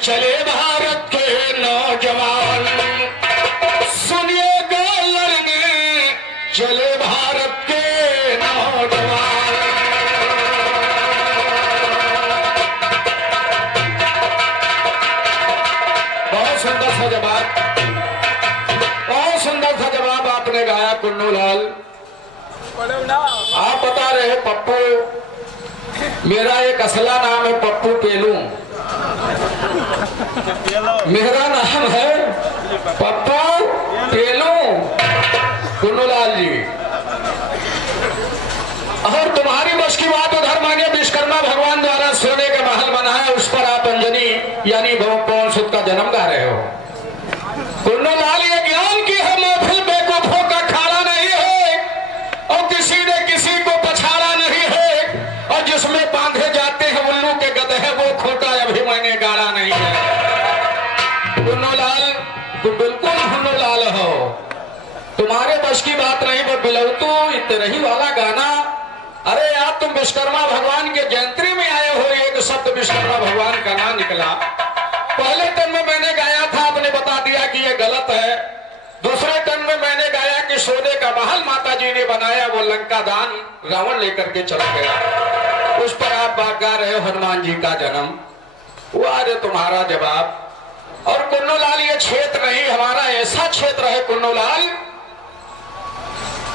चले भारत के नौजवान, सुनिएगा लड़ने चले भारत के नौजवान। बहुत सुंदर सा जवाब, बहुत सुंदर सा जवाब आपने गाया कुन्नू लाल। आप बता रहे पप्पू, मेरा एक असला नाम है पप्पू पेलू, मेरा नाम है पप्पू पेलू कुन्नूलाल जी। और तुम्हारी बस की बात उधर माने विश्वकर्मा भगवान द्वारा सोने के महल बनाया, उस पर आप अंजनी यानी पवन सुत का जन्म गा रहे हो। कुन्नूलाल ये ज्ञान की है महफिल, बेवकूफों का खाना नहीं है और किसी ने किसी को पछाड़ा नहीं है, और जिसमें बांधे जाते हैं उल्लू के गधे वो खोटा अभी मैंने गाड़ा नहीं है। कुन्नूलाल तुम बिल्कुल कुन्नूलाल हो, तुम्हारे बस की बात नहीं। वो बिलौतू इतरही वाला गाना, अरे यार तुम विश्वकर्मा भगवान के जयंती में आए हो, एक शब्द विश्वकर्मा भगवान का ना निकला। पहले टर्म में मैंने गाया था, आपने बता दिया कि ये गलत है। दूसरे टर्म में मैंने गाया कि सोने का महल माता जी ने बनाया, वो लंका दान रावण लेकर के चला गया। उस पर आप बात गा रहे हो हनुमान जी का जन्म, वो आज तुम्हारा जवाब। और कुन्नूलाल ये क्षेत्र नहीं, हमारा ऐसा क्षेत्र है कुन्नूलाल,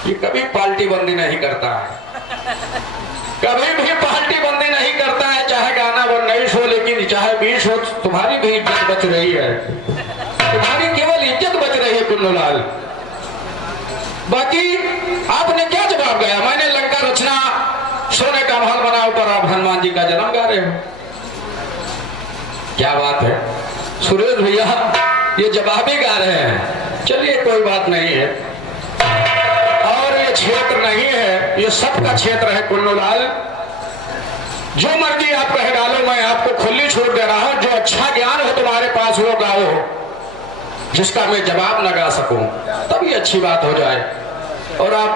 ये कभी पार्टी बंदी नहीं करता है, कभी भी पार्टी बंदी नहीं करता है। चाहे गाना वो 19 हो लेकिन चाहे 20 हो, तुम्हारी भी इज्जत बच रही है, तुम्हारी केवल इज्जत बच रही है कुन्नूलाल। बाकी आपने क्या जवाब गाया? मैंने लंका रचना, सोने का महल बनाओ, पर आप हनुमान जी का जन्म गा रहे हो। क्या बात है सुरेश भैया, ये जवाब ही गा रहे हैं। चलिए कोई बात नहीं है, और ये क्षेत्र नहीं है, ये सबका क्षेत्र है कुन्नूलाल। जो मर्जी आप कह डालो, मैं आपको खुली छूट दे रहा हूं। जो अच्छा ज्ञान हो तुम्हारे पास वो गाओ, जिसका मैं जवाब न गा सकूं, तभी अच्छी बात हो जाए। और आप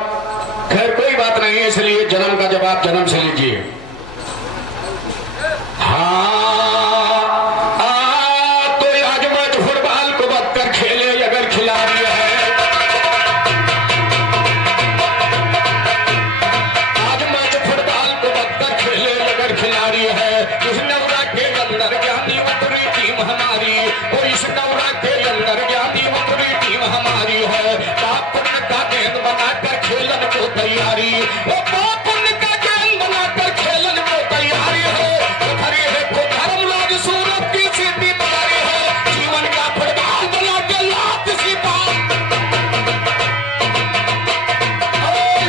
खैर कोई बात नहीं है, इसलिए जन्म का जवाब जन्म से लीजिए। हाँ तैयारी, वो पुण्य का ज्ञान बनाकर खेलन को तैयारी है। खरी है को धर्म लाज सूरत की सीधी तैयारी है, जीवन का फुटबॉल बना के लात सी पार।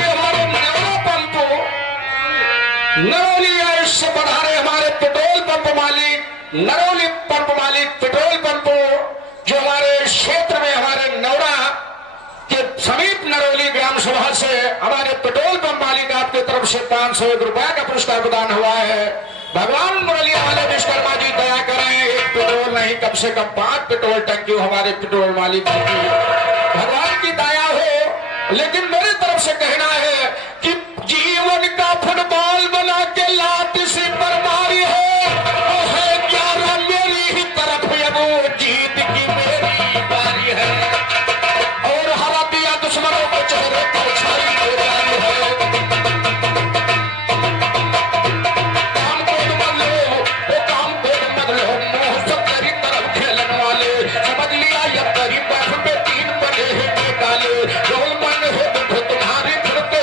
हमारे नेवरा पंप नरौली आयुष्य बढ़ा रहे हमारे पेट्रोल पंप मालिक, नरौली पंप मालिक पेट्रोल पंप जो हमारे क्षेत्र में हमारे नौरा के समीप नरौली ग्राम सभा से हमारे पेट्रोल पंप मालिक आपके तरफ से 501 रुपए का पुरस्कार प्रदान हुआ है। भगवान मुरलिया वाले विश्वकर्मा जी दया करें, एक पेट्रोल नहीं कम से कम 5 पेट्रोल टंकी हमारे पेट्रोल मालिक जी की भगवान की दया हो। लेकिन मेरी तरफ से कहना है कि जीवन का फुटबॉल बना के लात से पर मारी है, ग्यारह मेरी ही तरफ वो जीत की मेरी बारी है, और हरा दिया दुश्मनों को चेहरे पर छाई हो जानी है। काम को मत लो, वो काम को मत लो, मोह सब तेरी तरफ खेलन वाले, समझ लिया ये तेरी बैठ पे 3 बड़े हैं निकाले, रोल मन हो तो तुम्हारी फिरते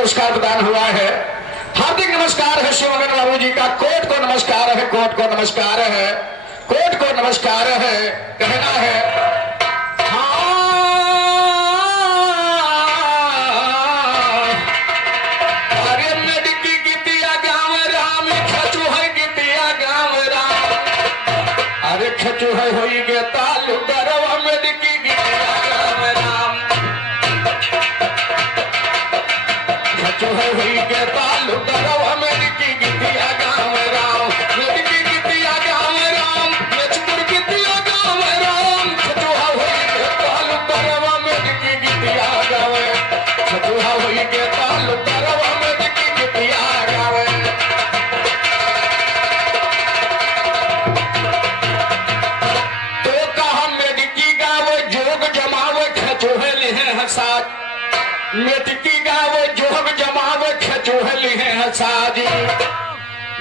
पुरस्कार प्रदान हुआ है। हार्दिक नमस्कार है शिवमंगल बाबू जी का, कोट को नमस्कार है, कोट को नमस्कार है, कोट को नमस्कार है। कहना है खचु है होई गे तालु दरवा में डिकी गिटिया राम राम, खचु है होई गे तालु दरवा में डिकी गिटिया राम राम, डिकी गिटिया राम राम, मेचपुर गिटिया राम राम, खचु है होई गे तालु दरवा में डिकी गिटिया राम, खचु है होई गे तालु दरवा में डिकी गिटिया राम। मेटकी गावे जोग जमावे खचोहली है हसाजी,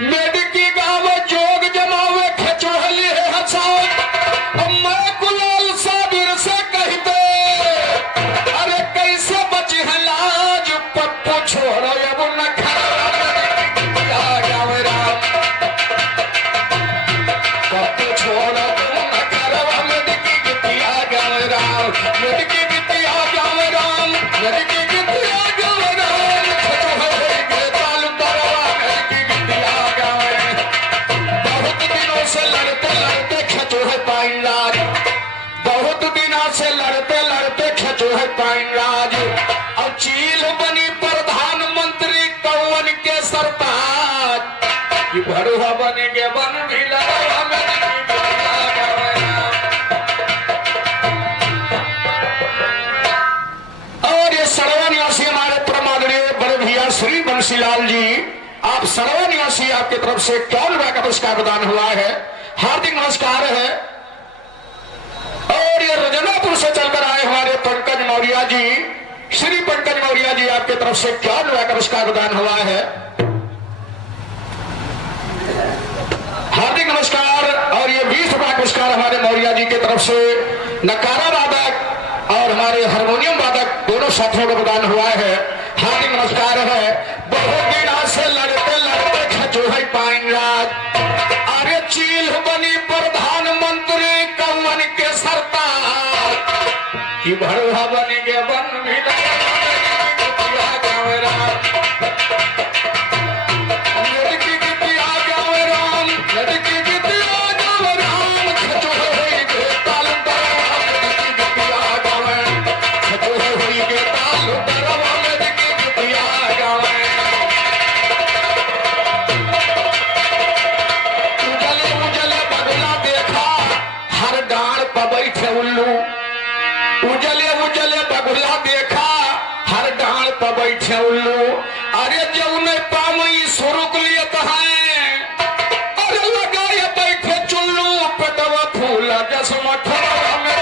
मेटकी गावे जोग जमावे खचोहली है हसाज। मैं कुलाल साबिर से कहते अरे कैसे बची है लाज, पप्पू छोड़ो अब न गावे राम, पप्पू छोड़ो न खरवा मेटकी गिटिया गावे राम, मेटकी गिटिया गावे राम, मेटकी चील बनी प्रधानमंत्री कौन के सरताज, कि भरुआ बनेंगे बन भी लगा में। और ये सरवा निवासी हमारे परमादरणीय बड़े भैया श्री बंसीलाल जी, आप सरवा निवासी, आपकी तरफ से 51 रुपए का पुरस्कार प्रदान हुआ है। हार्दिक नमस्कार है। और ये रजनापुर से चलकर आए हमारे पंकज मौर्य जी, श्री पंकज मौर्य जी, आपके तरफ से 51 रुपए का पुरस्कार प्रदान हुआ है। हार्दिक नमस्कार। और ये 20 रुपए पुरस्कार हमारे मौर्य जी की तरफ से नकारा वादक और हमारे हारमोनियम वादक दोनों साथियों को प्रदान हुआ है। हार्दिक नमस्कार है। बहुत दिनों से लड़ते लड़ते खचो है पाइन राज, अरे चील बनी प्रधानमंत्री कौन के सरताज, कि भरुआ बनेंगे बन भी बैठे उल्लू, अरे जो नहीं पावई स्वरूप लिए है, अरे लगाए बैठे चुल्लू, पटवा फूल जस मठवा में।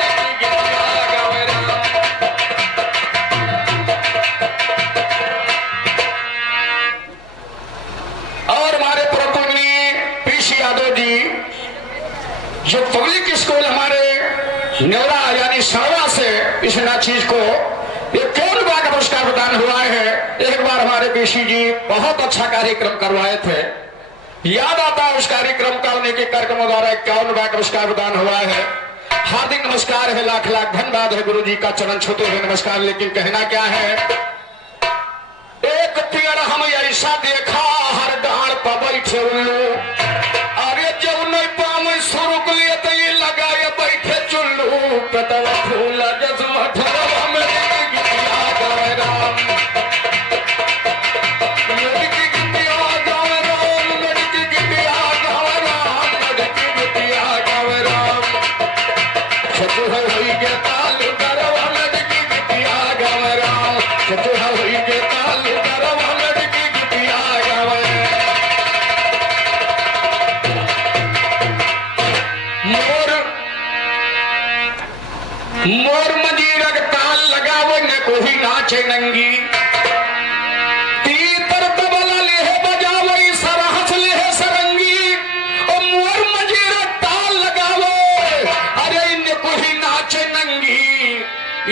और हमारे प्रभुनी पीसी यादव जी, जो पब्लिक स्कूल हमारे नेवरा यानी सरवा से इस चीज को ये 51 रुपए का पुरस्कार प्रदान हुआ है। एक बार हमारे पीसी जी बहुत अच्छा कार्यक्रम करवाए थे, याद आता है उस कार्यक्रम का, उन्हीं के कार्यक्रमों द्वारा 51 रुपए का पुरस्कार प्रदान हुआ है। हार्दिक नमस्कार है, लाख लाख धन्यवाद है गुरु जी का चरण छूते हुए नमस्कार। लेकिन कहना क्या है, एक पेड़ हम ऐसा देखा हर डाल पर बैठे उल्लू, अरे जब नहीं पावे शुरू के लिए तो ये लगाए बैठे चुल्लू, पटवा फूल जस मठवा में। मोर मजीरक ताल लगावे न कोई नाचे नंगी, तीतर तबला लेहे बजावे सरहस लेहे सरंगी। ओ मोर मजीरक ताल लगावे, अरे इन्हें कोई नाचे नंगी,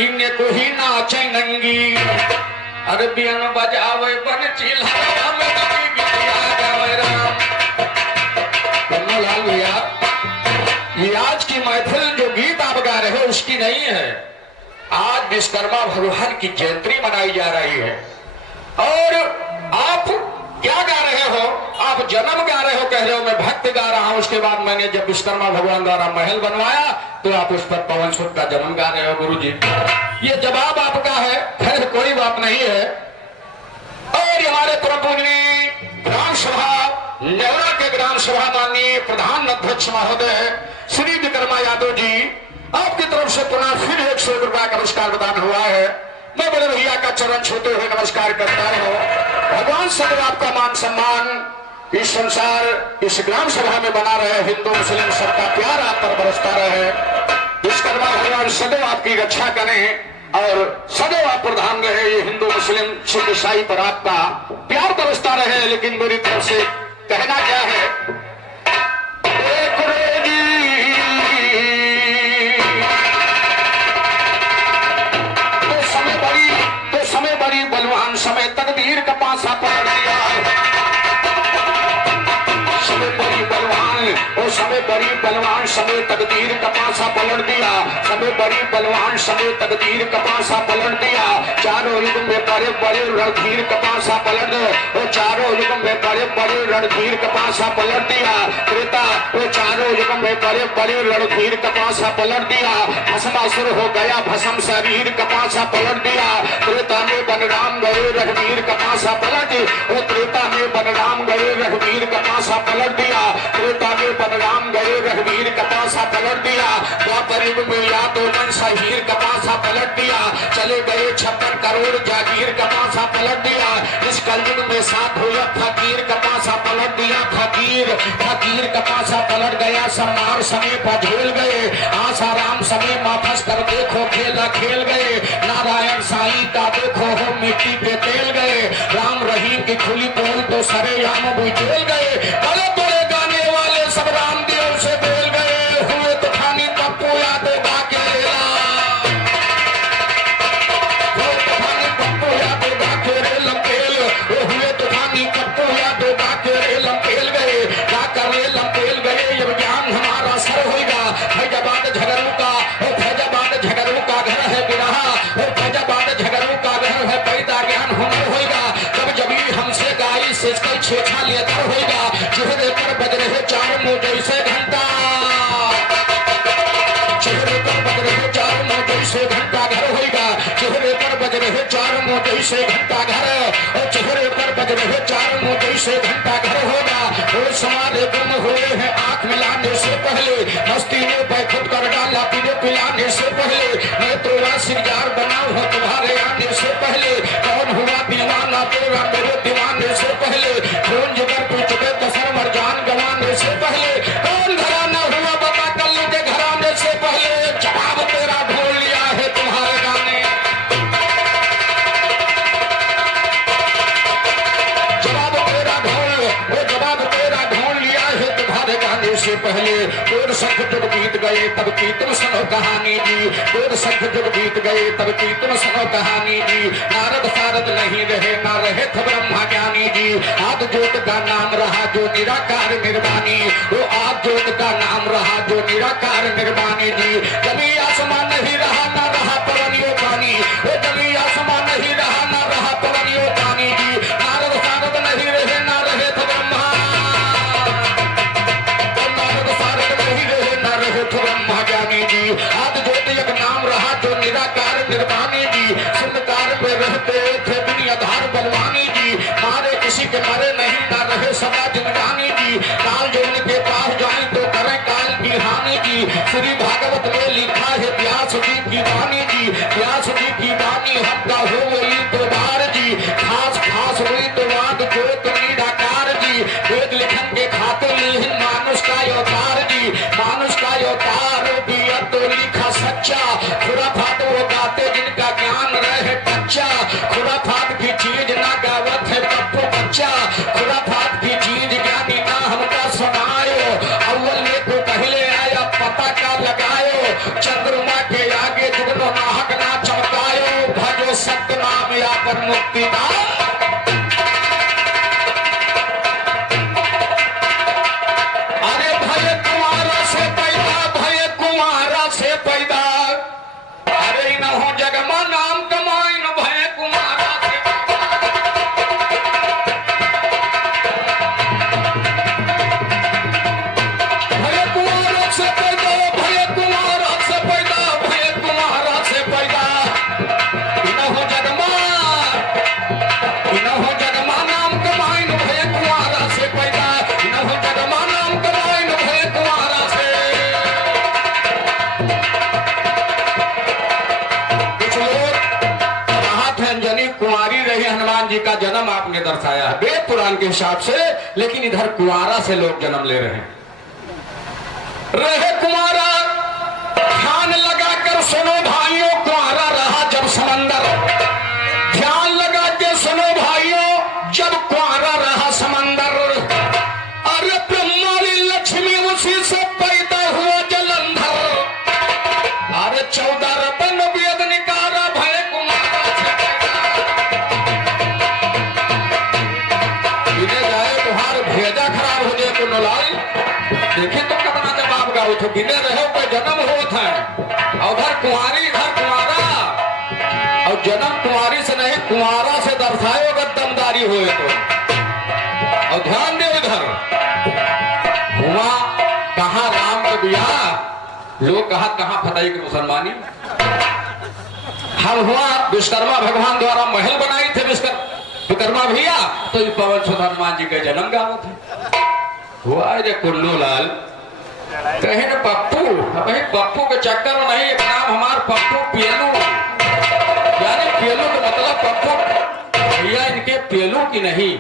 इन्हें कोई नाचे नंगी। अरे बियन बजावे बन चिल्हा में नबी गीतिया गावे राम। कन्नूलाल भैया, ये आज की महफिल जो गीत आप गा रहे हो उसकी नहीं है। आज विश्वकर्मा भगवान की जयंती मनाई जा रही है और आप क्या गा रहे हो? आप जन्म गा रहे हो, कह रहे हो मैं भक्त गा रहा हूं। उसके बाद मैंने जब विश्वकर्मा भगवान द्वारा महल बनवाया तो आप उस पर पवन सुत का जन्म गा रहे हो। गुरु जी, ये जवाब आपका है, खैर कोई बात नहीं है। और हमारे परम पूजनीय ग्राम सभा नेवरा के ग्राम सभा माननीय प्रधान अध्यक्ष महोदय श्री विक्रमा यादव जी, आपकी तरफ से पुनः फिर 100 रुपया का नमस्कार प्रदान हुआ है। मैं बड़े भैया का चरण छूते हुए नमस्कार करता हूँ। भगवान सदैव आपका मान सम्मान इस संसार इस ग्राम सभा में बना रहे, हिंदू मुस्लिम सबका प्यार आप पर बरसता रहे। विश्वकर्मा भगवान सदैव आपकी रक्षा करें और सदैव आप प्रधान रहे। ये हिंदू मुस्लिम सिख ईसाई पर आपका प्यार बरसता रहे। लेकिन मेरी तरफ से कहना क्या है, समय बड़ी बलवान, समय तकदीर का पासा पकड़ दिया। समय बड़ी बलवान, ओ समय बड़ी बलवान, समय तकदीर का पासा पलट दिया। समय बड़ी बलवान, समय तकदीर का पासा पलट दिया। चारों युग में बड़े बड़े रणधीर का पासा पलट दो। वो चारों युग में बड़े बड़े रणधीर का पासा पलट दिया। त्रेता, वो चारों युग में बड़े बड़े रणधीर का पासा पलट दिया। भस्मासुर हो गया भस्म, शरीर का पासा पलट दिया। त्रेता में बलराम गए रघुवीर का पासा पलट, वो त्रेता में बलराम गए रघुवीर का पासा पलट दिया। त्रेता में बलराम गए रघुवीर का पासा पलट दिया। द्वापर युग में यादव वंश हीर का पासा पलट दिया। चले गए 56 करोड़ जागीर का पासा पलट दिया। इस कलयुग में साथ हुआ फकीर का पासा पलट दिया। फकीर का पासा पलट गया। सम्मान समय पर झेल गए, आसाराम समय माफस कर देखो खेला खेल गए। नारायण साईं का देखो हो मिट्टी पे तेल गए। राम रहीम की खुली पोल तो सरेआम बुझेल गए। बड़े बड़े गाने वाले सब रामदेव से बोल गए। हुए तूफानी पप्पू यादव बाके हुए तूफानी पप्पू यादव बाके लंपेल गए। क्या करे लंपेल गए, जब ज्ञान हमारा सर होगा। फैजाबाद झगड़ू का, फैजाबाद झगड़ू का घर है बिरहा। फैजाबाद झगड़ू का घर है पैदा ज्ञान हुनर होगा। जब जबी हमसे गाई से छेछा लेकर होगा। चेहरे पर बज रहे चार मुंह जैसे घंटा, चेहरे पर बज रहे चार मुंह जैसे घंटा घर होगा। चेहरे पर बज रहे चार मुंह जैसे घंटा घर, और चेहरे पर बज रहे चार मुंह जैसे घंटा घर होगा। वो समारे गुम हुए हैं आंख मिलाने से पहले। मस्ती में बैठक कर डाला पीने पिलाने से पहले। नेत्रों सिरजार बना हो तुम्हारे आने से पहले। कौन हुआ दीवाना तेरा मेरे दीवाने से पहले। खून जिगर तू चुके कसर मर जान गवाने से पहले। कौन घराना हुआ बता कर लीजिए घराने से पहले। जवाब तेरा ढूंढ लिया है तुम्हारे गाने, जवाब तेरा ढूंढ लिया है तुम्हारे गाने से पहले। और संख जब बीत गए तब की तुम सुनो कहानी जी। और संख जब बीत गए तब की तुम सुनो कहानी जी। नारद सारद नहीं रहे, ना रहे थे ब्रह्मा ज्ञानी जी। आद ज्योत का नाम रहा जो निराकार निर्वाणी। वो आद ज्योत का नाम रहा जो निराकार निर्वाणी जी। कभी आसमान नहीं रहा, ना रहा परनियो पानी। वो कभी आसमान नहीं रहा, ना रहा परनियो पानी जी। नारद सारद नहीं रहे, ना रहे थे ब्रह्मा, ब्रह्मा ज्ञानी जी। आदि ज्योति एक नाम रहा जो निराकार निर्वाणी जी। सुनकार में रहते थे दुनियाधार बलवानी जी। मारे किसी के मारे नहीं, ना रहे सदा जिंदगानी जी। काल जो उनके पास जाए तो करें काल की हानि जी। श्री भागवत में लिखा है व्यास जी की वाणी जी। व्यास जी की वाणी हमका हो गई तो बार जी। खास खास हुई तो वाद ज्योत निराकार जी। वेद लिखन के खातिर मानुष का अवतार जी। मानुष का अवतार भी तो लिखा सच्चा। खुराफात वो गाते जिनका ज्ञान रहे कच्चा। खुराफात की चीज ना गावत है पप्पू बच्चा। खुराफात की चीज ज्ञानी ना हमका सुनायो। अव्वल में तो पहले आया पता का लगायो। चंद्रमा के आगे जुगनो नाहक ना चमकायो। भजो सत्य नाम या पर मुक्ति हनुमान जी का जन्म आपने दर्शाया है वेद पुराण के हिसाब से, लेकिन इधर कुंवारा से लोग जन्म ले रहे हैं। रहे कुंवारा, ध्यान लगाकर सुनो भाइयों, कुंवारा रहा जब समंदर। ध्यान लगा के सुनो भाइयों, जब कुंवारा रहा समंदर। अरे ब्रह्माणी लक्ष्मी उसी से पैदा हुआ जलंधर। अरे 14 रतन वेद निकारा भय कुमारा से जाए तुम्हारे भेजा खराब हो जाए कुंडलाल। देखिए तो कितना जवाब गाओ तो बिने रहे कोई जन्म होता है। उधर कुंवारी इधर कुंवारा, और जन्म कुंवारी से नहीं कुंवारा से दर्शाए अगर दमदारी हो तो। और ध्यान दे इधर हुआ कहाँ राम के बियाह, लोग कहाँ फतेह की मुसलमानी। हम हुआ विश्वकर्मा भगवान द्वारा महल बनाई थे विश्वकर्मा भैया, तो ये पवन सुत हनुमान जी का जन्म गाँव थे। हुआ है कुल्लू लाल कहे न पप्पू, भाई पप्पू के चक्कर में नहीं, एक नाम हमार पप्पू पेलू, यानी पेलू का मतलब पप्पू भैया इनके पेलू की नहीं।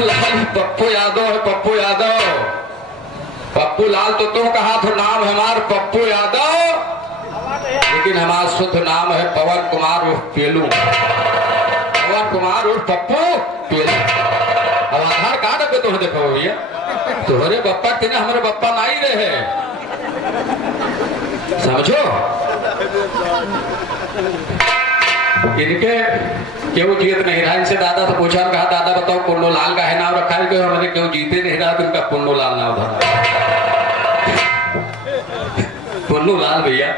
लाल पप्पू यादव है, पप्पू यादव, पप्पू लाल तो तुम कहा तो नाम हमार पप्पू यादव, लेकिन हमारा शुद्ध नाम है पवन कुमार उर्फ पेलू, पवन कुमार उर्फ पप्पू पेलू। अब आधार कार्ड पे तुम देखो भैया, तुम्हारे बप्पा थे ना, हमारे बप्पा नहीं रहे, समझो। इनके क्यों जीत नहीं रहा, इनसे दादा से पूछा, कहा दादा बताओ पुन्नू लाल का है नाम रखा है, क्यों हमारे क्यों जीते नहीं रहा, तो इनका पुन्नू लाल नाम था। पुन्नू लाल भैया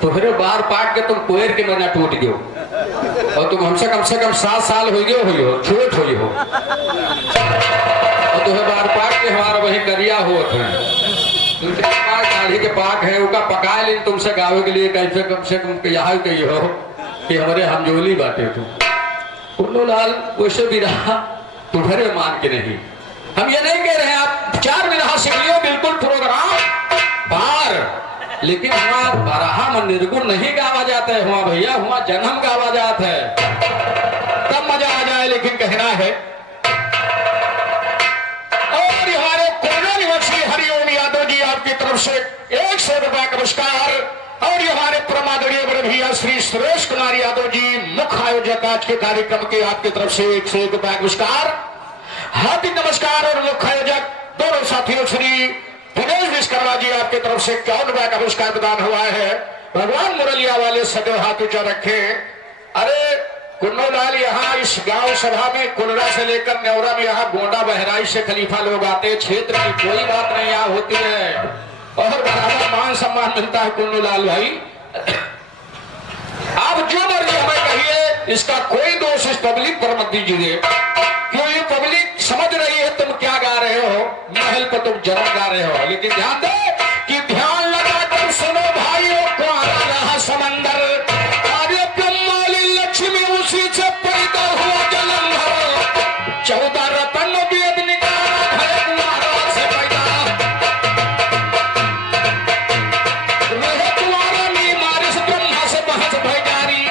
तुम्हारे बार पाट के तुम कोयर के महीना टूट गयो, और तुम हमसे कम 7 साल हो गए छोट हुई हो, और तुम्हें बार पाट के हमारा वही करिया हो दाढ़ी के पाक है उनका पका लेन तुमसे गावे के लिए कम से कम यहाँ कही हो कि हमारे हमजोली बाटे तुम। पुन्नू लाल वैसे भी रहा तुम्हारे मान के नहीं, हम ये नहीं कह रहे हैं आप 4 विधा सीख लियो बिल्कुल प्रोग्राम पार, लेकिन वहां बराहा में निर्गुण नहीं गावा जाता है, वहां भैया वहां जन्म गावा जाता है, तब मजा आ जाए। लेकिन कहना है और हमारे कोरोना निवासी हरिओम यादव जी आपकी तरफ से 100 रुपया का पुरस्कार, और हमारे परमादरणीय बड़े भैया श्री सुरेश कुमार यादव जी मुख्य आयोजक आज के कार्यक्रम के आपकी तरफ से 101 रुपया का पुरस्कार। हार्दिक नमस्कार। और मुख्य आयोजक दोनों साथियों श्री दिनेश विश्वकर्मा जी आपकी तरफ से 51 रुपया का पुरस्कार प्रदान हुआ है। भगवान मुरलिया वाले सदैव हाथ ऊंचा रखे। अरे कुन्नू लाल यहाँ इस गांव सभा में कुलरा से लेकर नेवरा में यहाँ गोंडा बहराइच से खलीफा लोग आते हैं, क्षेत्र की कोई बात नहीं यहाँ होती है और बराबर मान सम्मान मिलता है। कुन्नू लाल भाई आप जो मर्जी हमें कहिए, इसका कोई दोष इस पब्लिक पर मत दीजिए, क्यों ये पब्लिक समझ रही है तुम क्या गा रहे हो, महल पर तुम जन्म गा रहे हो, लेकिन ध्यान दे कि ध्यान लगाकर सुनो भाइयों, कुंवारा रहा समंदर, अरे ब्रह्माली लक्ष्मी उसी से पैदा हुआ जलंधर, 14 रतन वेद निकाला भय कुंवारा से पैदा। रहे कुंवारा नी मारिस ब्रह्मा से बहस भय जारी,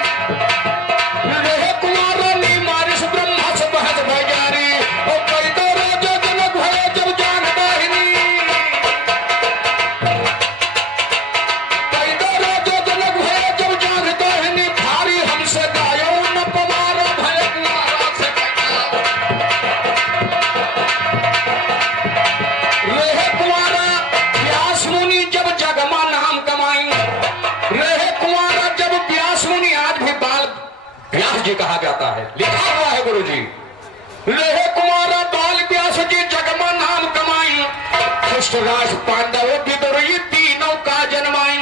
रहे कुंवारा नी मारिस ब्रह्मा से बहस भय जारी, और पैदा राजा जनक भय जब जान दाहिनी, पैदा राजा जनक भय जब जान दाहिनी, भारी हमसे गायो न पमारा भय कुंवारा से पैदा। रहे कुंवारा व्यास मुनि जब जगमा नाम कमाई, रहे कुंवारा जब व्यास मुनि, आज भी बाल व्यास जी कहा जाता है, लिखा हुआ है गुरु जी, रहे कुंवारा बाल व्यास जी जगमा नाम कमाई, धृतराज पांडव विदुर तीनों का जन्माई,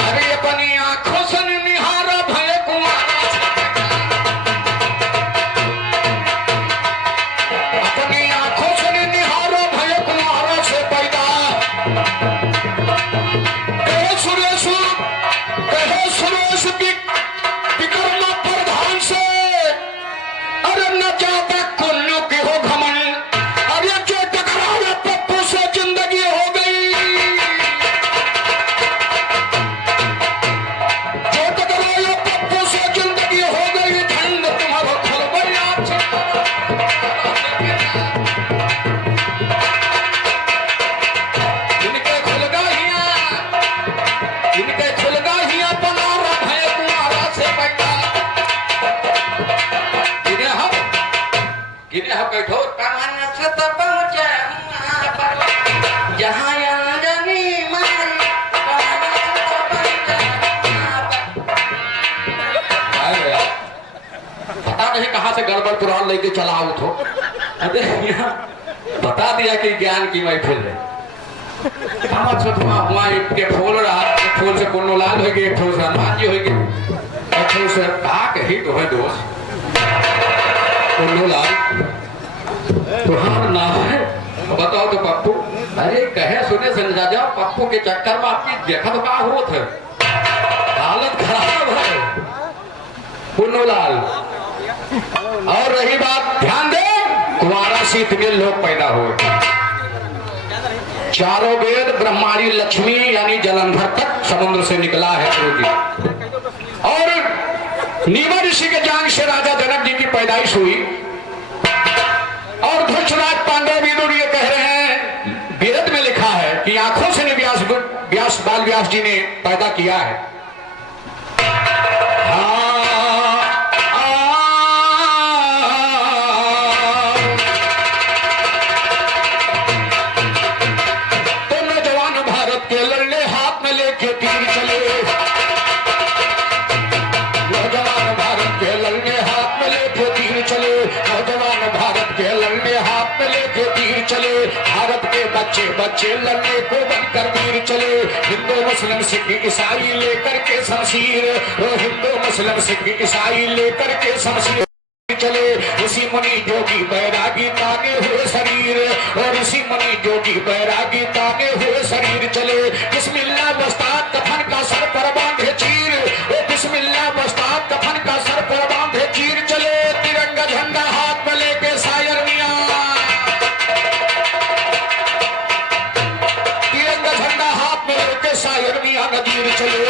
अरे अपनी आंखों से निहारा भय कुंवारा से पैदा, अपनी आंखों से निहारा भय कुंवारा से पैदा। कहे सुरेश विकर्मा प्रधान से, अरे न जाता कुल्लू की हो घमन, अरे जो टकराया पप्पू से जिंदगी हो गई, से गड़बड़ पुराण लेके चला आओ तो अरे बता दिया कि ज्ञान की महफिल है। के फूल रहा फूल से कोनो लाल हो गए, फूल से हनुमान जी हो गए, फूल से कही तो है दोस्त कोनो लाल तुहार ना है। बताओ तो पप्पू, अरे कहे सुने से जा जाओ पप्पू के चक्कर में आपकी देखा तो क्या होत है, हालत खराब है पुन्नूलाल। और रही बात ध्यान दे, कुमारा सीत में लोग पैदा हुए, चारों वेद ब्रह्माणी लक्ष्मी यानी जलंधर तक समुद्र से निकला है और नीमा ऋषि के जान से राजा जनक जी की पैदाइश हुई। और धृतराज पांडव विदुर ये कह रहे हैं, वेद में लिखा है कि आंखों से बाल व्यास जी ने पैदा किया है। तो नौजवान भारत के लड़ने हाथ में लेके तीर चले, नौजवान भारत के लड़ने हाथ में लेके तीर चले, नौजवान भारत के लड़ने हाथ में लेके तीर चले, भारत के बच्चे बच्चे लड़ने को बनकर वीर चले, हिंदू मुस्लिम सिख ईसाई लेकर के शमशीर, हिंदू मुस्लिम सिख ईसाई लेकर के शमशीर चले। इसी मुनि जोगी बैरागी ताने हुए शरीर, और इसी मुनि जोगी बैरागी ताने हुए शरीर चले। बिस्मिल्लाह बस्ताद कफन का सर पर बांधे चीर, बिस्मिल्लाह बस्ताद कफन का सर पर बांधे चीर चले, तिरंगा झंडा हाथ में लेके शायर मियां, तिरंगा झंडा हाथ में लेके शायर मियां नदीर चले,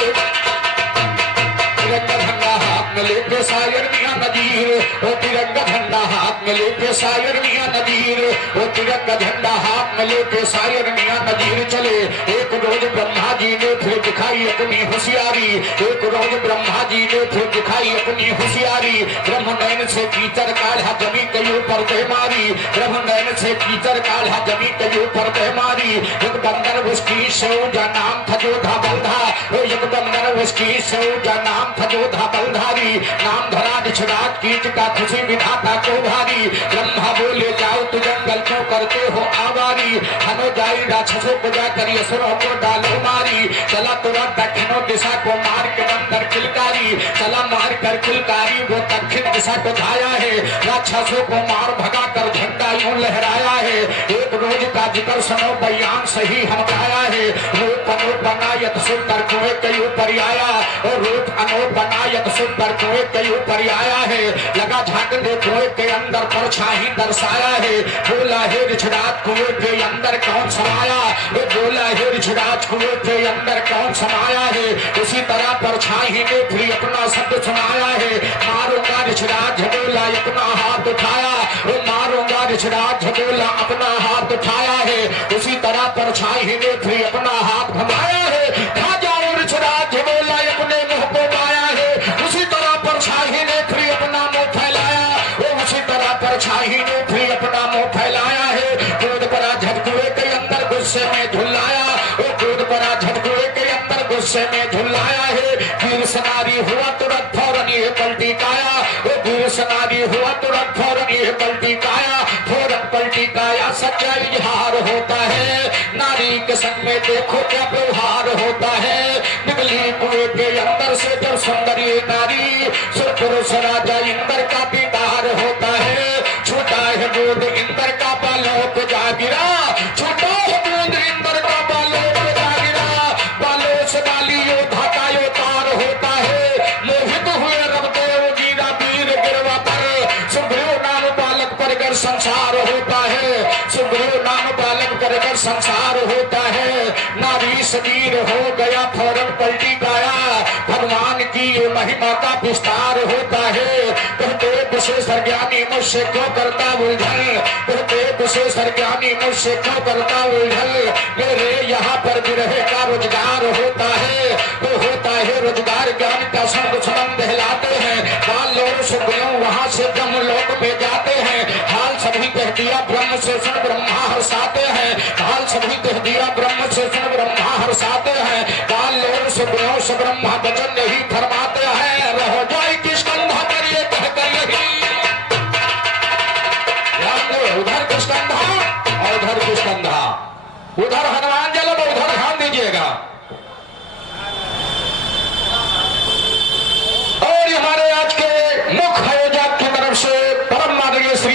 तिरंगा झंडा हाथ में लेके शायर मियां नदीर, ओ तिरंगा झंडा हाथ में लेके शायर मियां नदीर, ओ तिरंगा झंडा हाथ में लेके शायर मियां नदीर चले। एक रोज ब्रह्मा जी ने फिर दिखाई अपनी होशियारी, एक रोज ब्रह्मा जी ने फिर दिखाई अपनी होशियारी, ब्रह्म नयन से कीचड़ काढ़ा जमी के ऊपर दे मारी, ब्रह्म नयन से कीचड़ काढ़ा जमी के ऊपर दे मारी। एक बंदर उसकी सौजा नाम था जोधा बलधा, एक बंदर उसकी सौजा नाम था जोधा बलधारी, नाम धरा निछराज कीच का खुशी विधाता को भारी। ब्रह्मा बोले जाओ तू जंगल क्यों करते हो आवारी, हनो जाई राक्षसों को जाकर असुरों को डालो मारी। चला तुरंत दक्षिणों दिशा को मार के अंदर किलकारी, चला मार कर किलकारी वो दक्षिण दिशा को धाया है, राक्षसों को मार भगा कर झंडा यूं लहराया है। एक रोज का जिक्र सुनो बयान सही हम गाया है, रूप अनूप बनायत सुंदर कुएं के ऊपर आया, और रूप अनूप बनायत सुंदर कुएं के ऊपर आया है। लगा झांकने कुएं के अंदर परछाई दर्शाया है, बोला है रिछराज कुएं के अंदर कौन समाया, बोला है रिछराज कुएं के अंदर कौन समाया है। उसी तरह परछाई ने भी अपना शब्द सुनाया है, मारूंगा रिछराज बोला अपना हाथ उठाया, मारूंगा रिछराज बोला अपना हाथ उठाया है। उसी तरह परछाई ने भी अपना हाथ घुमाया है, खा जाओ रिछराज बोला अपने मुंह को माया है। उसी तरह परछाई ने भी अपना मुंह फैलाया, उसी तरह परछाई ने भी अपना मुंह फैलाया है। दूध परा झटकुए के अंदर गुस्से में झुलाया, दूध परा झटकुए के अंदर गुस्से में झुलाया है। वीर सनारी हुआ तुरंत फौरन ये पलटी काया, वीर सनारी हुआ तुरंत फौरन ये पलटी काया, फौरन पलटी काया। सच्चा इजहार होता है, नारी के संग में देखो क्या व्यवहार होता है। निकली कुएं के अंदर से जब सुंदरी नारी, सुरपुरुष राजा इंद्र का दीदार होता है। छूटा है दूध इंद्र का बालों को जा गिरा, छूटा है दूध इंद्र का बालों को जा गिरा। बालों से डाली योद्धा का यो तार होता है, मोहित हुए रबदेव गिरा वीर गिरवा पर। सुग्रीव नाम बालक पर गर संसार होता है, सुग्रीव नाम बालक पर गर संसार होता है। नारी शरीर हो गया फौरन पलटी गाया, भगवान की महिमा का विस्तार होता है। कहते विशेष ज्ञानी मुझसे क्यों करता उलझन, कहते विशेष ज्ञानी मुझसे क्यों करता उलझन। मेरे यहाँ पर विरह का रोजगार होता है, तो होता है रोजगार ज्ञान का संग सुनम बहलाते हैं। बाल लोग सुगुणों वहाँ से ब्रह्म लोक में जाते हैं। हाल सभी कह दिया ब्रह्म से सुन ब्रह्मा हर्षाते हैं, हाल सभी कह दिया ब्रह्म से सुन ब्रह्मा हर्षाते हैं। बाल लोग सुगुणों से ब्रह्मा वचन नहीं फरमाते हैं, रहो जाए किस कंधा कर ये कहकर यही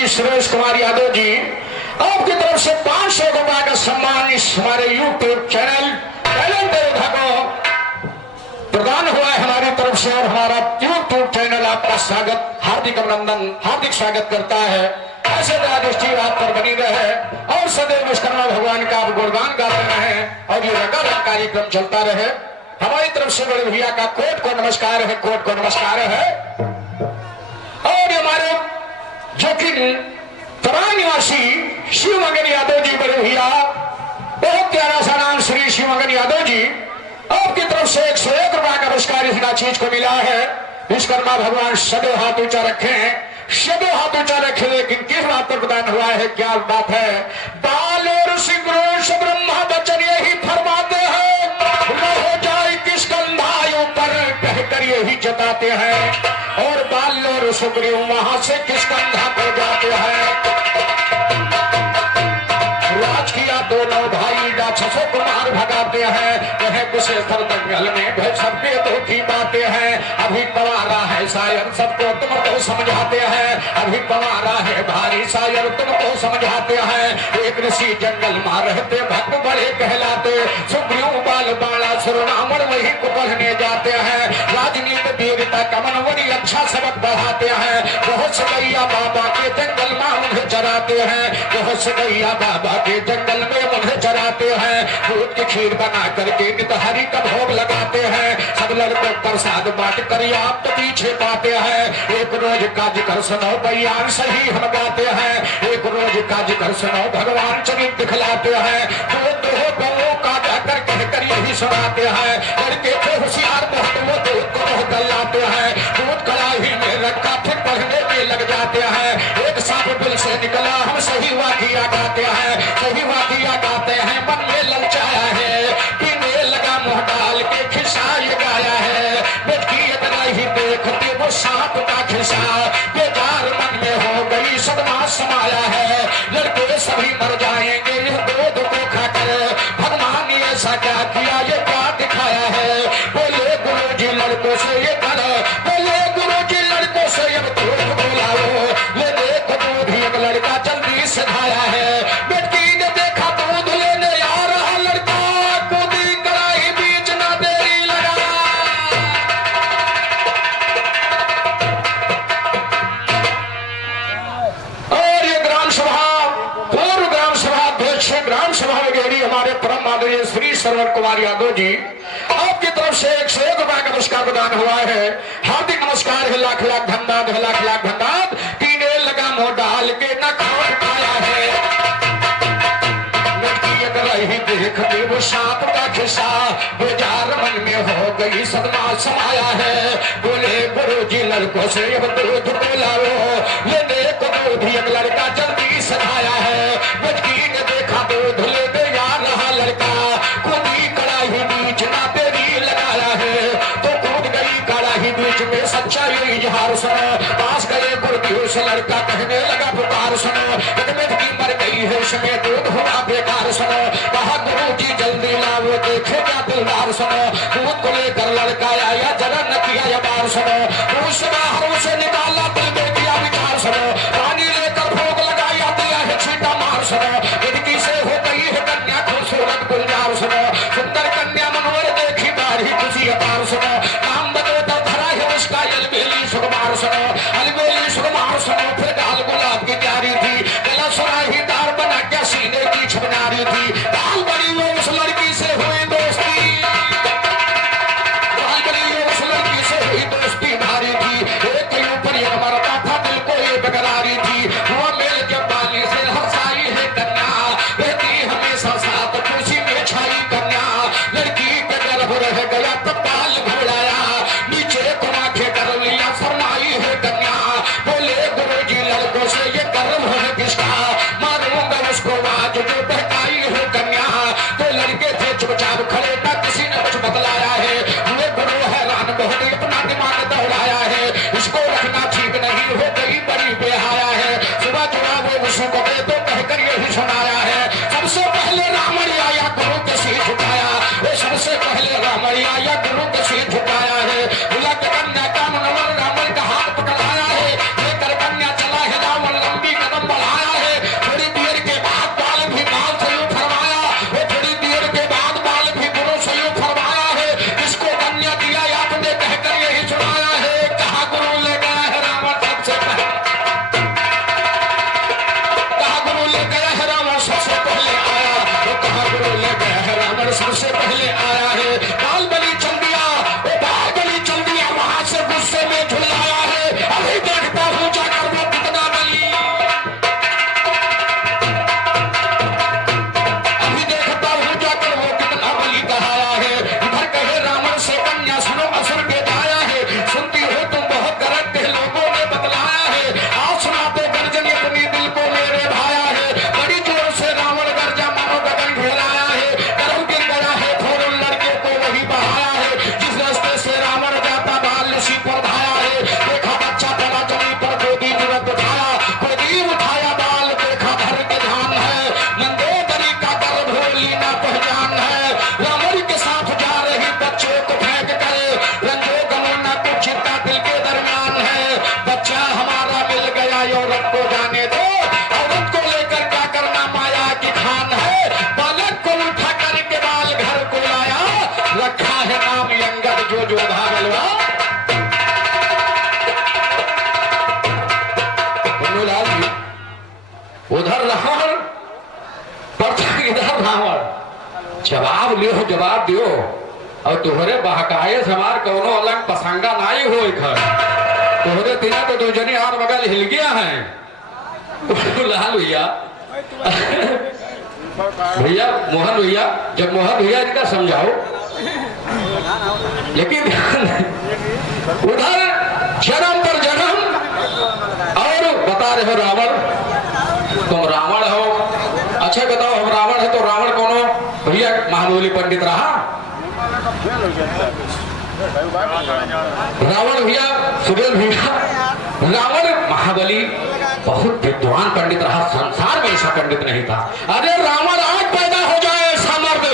सुरेश कुमार यादव जी, आपकी तरफ से 500 रुपए का सम्मान इस हमारे यूट्यूब चैनल टैलेंट योद्धा को प्रदान हुआ है हमारी तरफ से। और हमारा यूट्यूब चैनल आपका स्वागत, हार्दिक अभिनंदन, हार्दिक स्वागत करता है। ऐसे दृष्टि आप पर बनी रहे और सदैव विश्वकर्मा भगवान का गुणगान गाते रहे और ये लगातार कार्यक्रम चलता रहे। हमारी तरफ से बड़े भैया का कोट को नमस्कार है, कोट को नमस्कार है। और हमारे जो कि तराई निवासी शिवमंगन यादव जी, बड़े भैया, बहुत प्यारा सा नाम श्री शिवमंगन यादव जी, आपकी तरफ से 101 रुपए का पुरस्कार इस चीज को मिला है। विश्वकर्मा भगवान सदैव हाथ ऊंचा रखे, सदैव हाथ ऊंचा रखे। लेकिन किस बात पर प्रदान हुआ है, क्या बात है? बाल और सिंह ब्रह्मा बचन यही फरमाते हैं, हो जाए किस कंधायों पर कहकर यही जताते हैं। और बाल और सुग्रीव वहां से किस कंधा को जाते हैं। राज किया दोनों भाई राक्षसों को मार भगाते हैं, वह कुशेश्वर दंगल में भय सबके दो की बातें हैं। अभी पवारा है शायर सबको तुमको समझाते हैं, अभी पवारा है भारी शायर तुमको समझाते हैं। एक ऋषि जंगल में रहते भक्त बड़े कहलाते, सुग्रीव बाल बाला सुरनामण वही को पढ़ने जाते हैं। राजनीति वीरता का मन बड़ी अच्छा सबक बढ़ाते हैं। बहुत से गैया बाबा के जंगल में उन्हें चराते हैं, बहुत से गैया बाबा के जंगल में उन्हें चराते हैं। दूध की खीर बना करके नित हरि का भोग लगाते हैं। सब लड़कों प्रसाद बांट कर आप तो पीछे पाते हैं। एक रोज काज कर सुनो बयान सही हम गाते हैं, एक रोज काज कर सुनो भगवान चरित्र दिखलाते हैं। दो गौ का जाकर कहकर यही सुनाते हैं। लड़के थे होशियार बहुत वो दूध को बहुत गलाते हैं। दूध कड़ाही में रखा फिर पढ़ने में लग जाते हैं। एक सांप बिल से निकला हम सही वाकिया गाते हैं, सही वाकिया गाते हैं। मन में ललचाया है, पीने लगा मुंह डाल के खिस्सा ये गाया है। बेटकी इतना ही देखते वो सांप का खिस्सा, बेकार मन में हो गई सदमा समाया है। लड़के सभी मर जाएंगे इस दूध को खाकर, भगवान ने ऐसा क्या किया ये क्या दिखाया है। बोले गुरु जी लड़कों से ये कर, बोले गुरु जी लड़कों से ये दूध बुलाओ। ले देख दूध एक लड़का जल्दी से खाया है। बेटकी ने देखा दूध लेने आ रहा लड़का, कूदी कड़ाही बीच ना देरी लगा। और ये ग्राम सभा पूर्व ग्राम सभा अध्यक्ष ग्राम सभा वगैरह हमारे परम आदरणीय श्री श्रवण कुमार यादव जी, आपकी तरफ से 101 रुपए का पुरस्कार प्रदान हुआ है। हार्दिक नमस्कार है, लाख लाख धन्यवाद है, लाख लाख धन्यवाद। पीने लगा मुंह डाल के न खाओ खाया है। लड़की अगर ही देखते वो सांप का खिस्सा, बेजार मन में हो गई सदमा समाया है। बोले गुरु जी लड़कों से अब दूध पिलाओ। ले देखो दूध एक लड़का जल्दी से खाया है। लड़की ने देखा दूध ले गया रहा लड़का, कूदी कड़ाही बीच ना तेरी लगाया है। तो कूद गई कड़ाही बीच में सच्चा ये इजहार सुनो। पास गए गुरु से लड़का कहने लगा पुकार सुनो, की मर गई है इसमें दूध हुआ बेकार सुनो। कहा गुरु जी जल्दी लाओ देखे क्या दिलदार सुनो। दूध को लेकर लड़का आया जरा न किया ये बार सुनो। उस बाहर उसे निकाला दिल में किया विचार सुनो। पानी लेकर भोग लगाया दिया है छीटा मार सुनो। लड़की से हो गई है कन्या खूबसूरत गुलजार सुनो। सुंदर कन्या मनोहर देखी बारी खुशी अपार सुनो। नाम बदलता धरा है उसका अलबेली सुकुमार सुनो। अलबेली सुकुमार सुनो। फिर डाल गुलाब की प्यारी थी, गला सुराही दार बना क्या सीने की छबनारी थी। दाल बड़ी वो उस लड़की से हुई दोस्ती। रावण पड़ता इधर रावण जवाब लियो जवाब दियो और तुहरे बहकाए हमार कौनो अलग पसंगा नहीं हो घर तुहरे तीना तो दो जने और बगल हिल गया है लाल भैया भैया मोहन भैया जब मोहन भैया इनका समझाओ लेकिन उधर जन्म पर जन्म और बता रहे हो रावण तुम रावण हो अच्छा बताओ हम रावण है तो रावण कौन हो भैया महाबली पंडित रहा रावण भैया सुबेल भैया रावण महाबली बहुत विद्वान पंडित रहा संसार में ऐसा पंडित नहीं था अरे रावण आज पैदा हो जाए समर्थ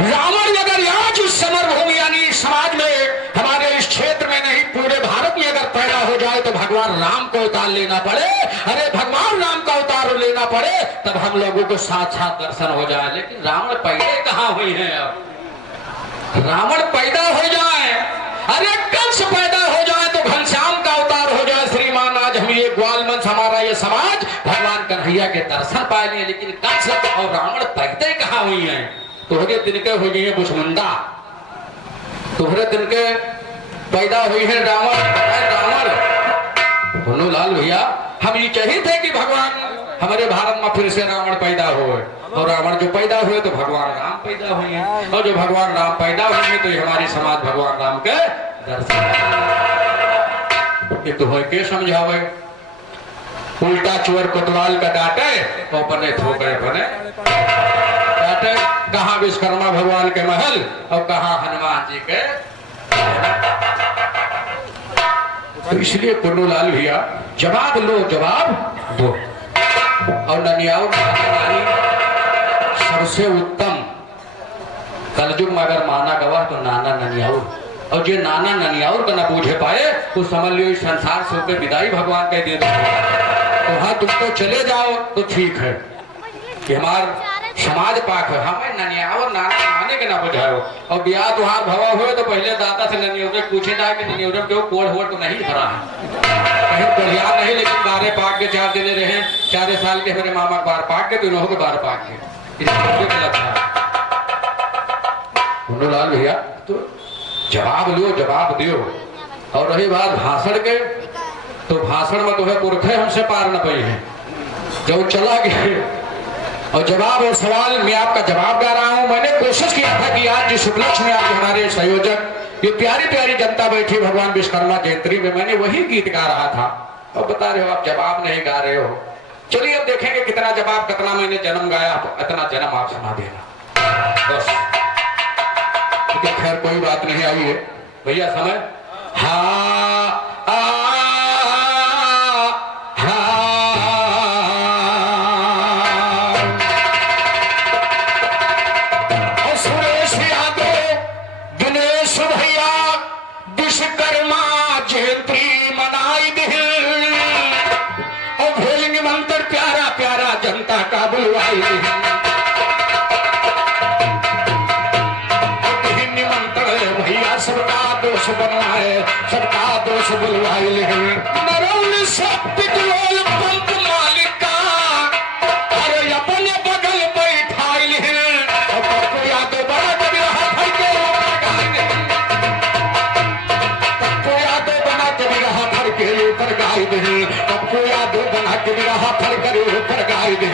रावण अगर आज इस समरभूमि यानी समाज में हमारे इस क्षेत्र में नहीं पूरे भारत में अगर पैदा हो जाए तो भगवान राम को उतार लेना पड़े अरे भगवान राम का उतार लेना पड़े तब हम लोगों को साक्षात दर्शन हो जाए लेकिन रावण पैदा कहाँ हुई है अब रावण पैदा हो जाए अरे कंस पैदा हो जाए तो घनश्याम का अवतार हो जाए श्रीमान आज हम ये ग्वालमंच हमारा ये समाज भगवान कन्हैया के दर्शन पाए नहीं लेकिन कंस और रावण पैदा कहाँ हुई है तोहरे तिनके हो गई है बुझमुंडा तोहरे तिनके पैदा हुई है रावण दोनों लाल भैया हम ये चाहते कि भगवान हमारे भारत में फिर से रावण पैदा हो और रावण जो पैदा हुए तो भगवान राम पैदा हुए हैं और जो भगवान राम पैदा हुए हैं तो ये हमारी समाज भगवान राम के दर्शन तो हो के समझावे उल्टा चोर कोतवाल का डांटे और बने ठोकरे बने डांटे कहाँ विश्वकर्मा भगवान के महल और कहाँ हनुमान जी के तो इसलिए कुल्लू लाल भैया जवाब लो जवाब दो और ननियाऊ सबसे उत्तम कलयुग में अगर माना गवा तो नाना ननियाऊ और जो नाना ननियाऊ का ना बूझे पाए तो समझ लियो इस संसार से होकर विदाई भगवान कह दे तो हाँ तुम तो चले जाओ तो ठीक है कि हमार समाज पाक है हमें ननियावर नाना माने के ना बुझाओ और ब्याह तुहार भवा हुए तो पहले दादा से ननियोरे पूछे जाए कि ननियोरे क्यों कोड़ हुआ तो नहीं भरा है कहीं बढ़िया नहीं लेकिन 12 पाक के 4 दिन रहे 4 साल के हमारे मामा 12 पाक के तो इन्हों के 12 पाक के लाल भैया तो जवाब लियो जवाब दियो और रही बात भाषण के तो भाषण में तो है पुरखे हमसे पार न पाई है जब चला गए और जवाब और सवाल मैं आपका जवाब दे रहा हूं मैंने कोशिश किया था कि आज जिस उपलक्ष्य में आज हमारे संयोजक ये प्यारी प्यारी जनता बैठी भगवान विश्वकर्मा जयंती में मैंने वही गीत गा रहा था और बता रहे हो आप जवाब नहीं गा रहे हो चलिए अब देखेंगे कितना जवाब कितना मैंने जन्म गाया इतना जन्म आप सुना देना बस तो खैर कोई बात नहीं आई है भैया समय विश्वकर्मा जयंती मनाई और भेज निमंत्रण प्यारा प्यारा जनता का बुलवाई निमंत्रण भैया सबका दोष बनवाए सबका दोष बुलवाई नरौल सब पिटलोल पंप मालिक का अरे अपने बगल बैठाई याद बड़ा कभी रहा भाई के ऊपर गाय दे सबको याद बना के रहा फल करे ऊपर गाय दे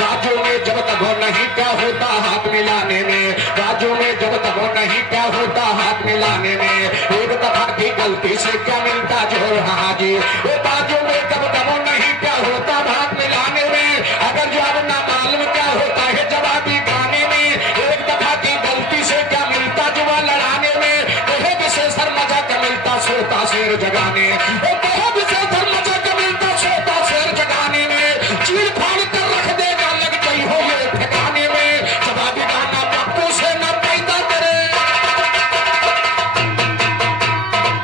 बाजू में जब तक वो नहीं क्या होता हाथ मिलाने में बाजू में जब तक वो नहीं क्या होता हाथ मिलाने में एक दफा की गलती से क्या मिलता जो हाँ जी वो बाजू में जब तक वो नहीं क्या होता हाथ मिलाने में अगर जो अब ना मालूम क्या होता है जवाबी गाने में एक दफा की गलती से क्या मिलता जुआ लड़ाने में वह विशेष मजा क्या मिलता सोता शेर जगाने चीर फाड़ कर रख देगा लग गई हो ये ठिकाने में जवाबी गाना पप्पू से न पैदा करे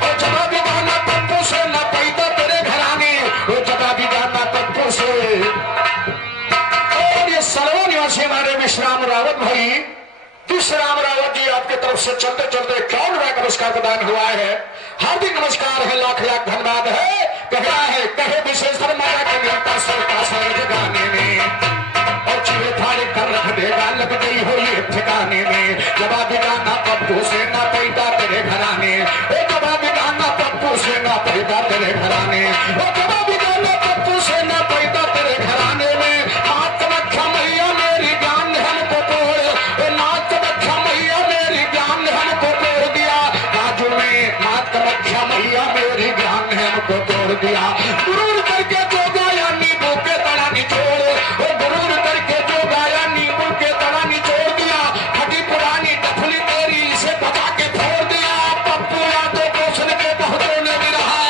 और जवाबी गाना पप्पू से न पैदा करे घराने वो जवाबी गाना पप्पू से और ये सर्व निवासी हमारे विश्राम रावत भाई विश्राम रावत जी आपके तरफ से चलते चलते 51 रुपए का पुरस्कार प्रदान हुआ है हार्दिक नमस्कार है लाख लाख धन्यवाद है कहा है कहे विशेष मजा के मिलता सरकार गाने में पप्पू से ना पैदा तेरे घराने, ओ जवाब गाना पप्पू से ना पैदा तेरे घराने, ओ जवाब गाना पप्पू से ना पैदा तेरे घराने में। नाच रखा मैया मेरी ज्ञान ने हमको तोड़, ओ नाच रखा मैया मेरी ज्ञान ने हमको तोड़ दिया। राजू में नाच रखा मैया मेरी ज्ञान ने हमको तोड़ दिया। गुरूर करके जो गाया नींबू के तड़ा निचोड़, ओ गुरूर करके जो गाया नींबू के तड़ा निचोड़ दिया। फटी पुरानी डफली तेरी इसे बचा के फोड़ दिया। पप्पू यादव को सुन के बहुतों ने भी रहा।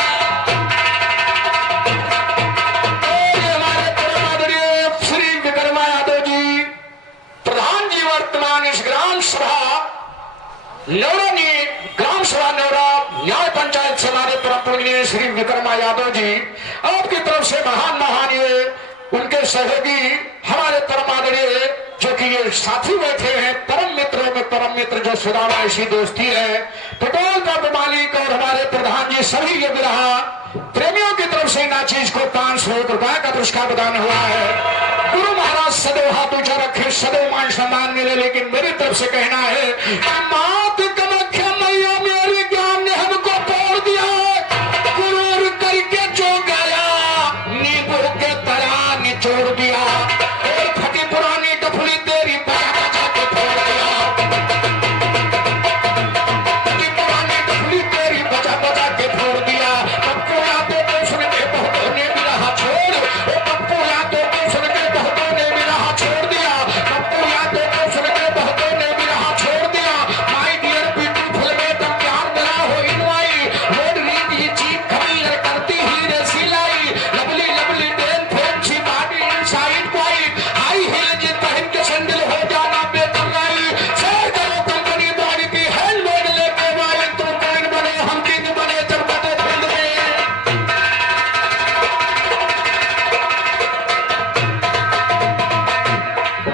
हमारे परम आदरणीय श्री विक्रमा यादव जी प्रधान जी वर्तमान इस ग्राम सभा नौरा ने ग्राम सभा नौरा न्याय पंचायत से हमारे परम पूजनीय श्री विक्रमा यादव जी आपकी तरफ से महान महान ये उनके सहयोगी हमारे परम आदरणीय जो कि ये साथी बैठे हैं परम मित्रों में परम मित्र जो सुदामा ऐसी दोस्ती है पेट्रोल पंप मालिक और हमारे प्रधान जी सभी ये विरहा प्रेमियों की तरफ से ना चीज को 500 रुपए का पुरस्कार प्रदान हुआ है। गुरु महाराज सदैव हाथ ऊंचा रखे, सदैव मान सम्मान मिले, लेकिन मेरी तरफ से कहना है मात कामाख्या मैया मेरी ज्ञान ने हमको तोड़ दिया। गुरूर करके जो गाया नींबू के तरह निचोड़ दिया। और फटी पुरानी डफली तेरी बजा के फोड़ दिया। फटी पुरानी डफली तेरी बजा के फोड़ दिया। पप्पू यादव को सुन के बहुतों ने भी रहा छोड़, ओ पप्पू यादव को सुन के बहुतों ने भी रहा छोड़ दिया। पप्पू यादव को सुन के बहुतों ने भी रहा छोड़ दिया। माय डियर ब्यूटीफुल में तुम प्यार मिला हो इनवाई, रोड रीड ये चीप खमीर करती ही रे सिलाई। लवली लवली डेन fancy body inside quite, high heel जी पहन के सैंडल हो जाना बेतरनाई। शेयर करो कंपनी बॉडी की हैंडमेड लेके वाले तुम कौन बने हम किंग बने चरपटे फील्ड में।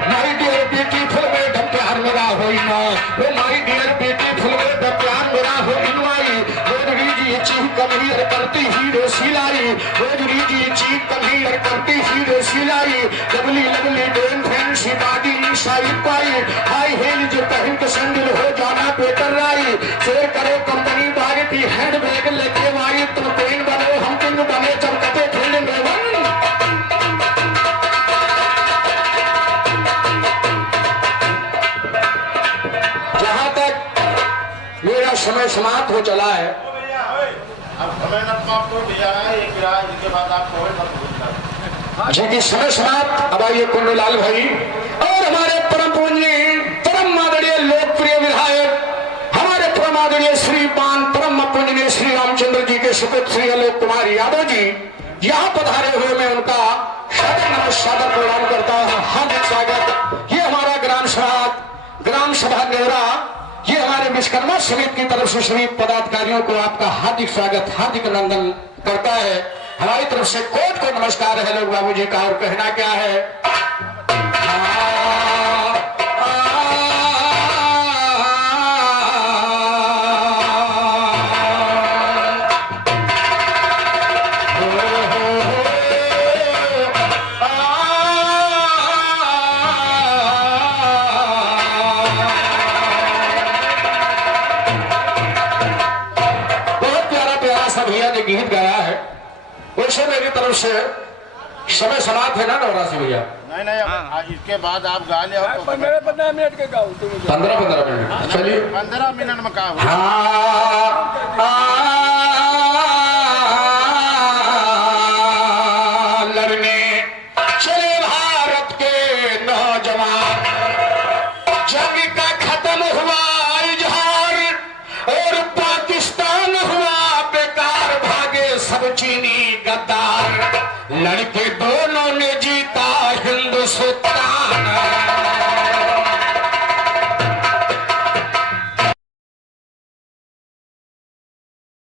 माय डियर ब्यूटीफुल में दम प्यार मेरा होई ना, ओ माय डियर ब्यूटीफुल में दम प्यार मेरा होई नवाई। रोज रीजी चीख कमीर करती ही रे सिलाई, रोज रीजी चीख कमीर करती ही रे सिलाई। लवली लवली डेन fancy body inside quite, high heel जो पहन के सैंडल हो जाना बेटर राई। शेयर करो कंपनी बाग की हैंड बैग लेके वाई, तुम पेन बनो हम किंग बने चमकते फील्ड में वन। जहां तक मेरा समय समाप्त हो चला है, अब समय आपको दिया है एक राय, इसके बाद आपको और मत भूलना। जी समय समाप्त। अब आइए कुंडूलाल भाई और हमारे परम पूजनीय परम आदरणीय लोकप्रिय विधायक हमारे परम आदरणीय श्रीमान परम पूजनीय श्री रामचंद्र जी के सुपुत्र श्री आलोक कुमार यादव जी यहाँ पधारे हुए मैं उनका सादर नमस्कार प्रणाम करता हूँ। हार्दिक स्वागत। ये हमारा ग्राम सभा न्योरा ये हमारे विश्वकर्मा समिति की तरफ से सभी पदाधिकारियों को आपका हार्दिक स्वागत हार्दिक अभिनंदन करता है। हमारी तरफ से कोट को नमस्कार है लोग बाबू जी का। और कहना क्या है गीत गाया है। वैसे मेरी तरफ से समय समाप्त है ना नवराज भैया। नहीं अब इसके बाद आप गा ले 15 मिनट के गाओ 15 मिनट चलिए 15 मिनट में का लड़ने चले भारत के नौजवान, जंग का खत्म हुआ इजहार और पाकिस्तान हुआ बेकार, भागे सब चीनी गद्दार। लड़के दोनों ने जीता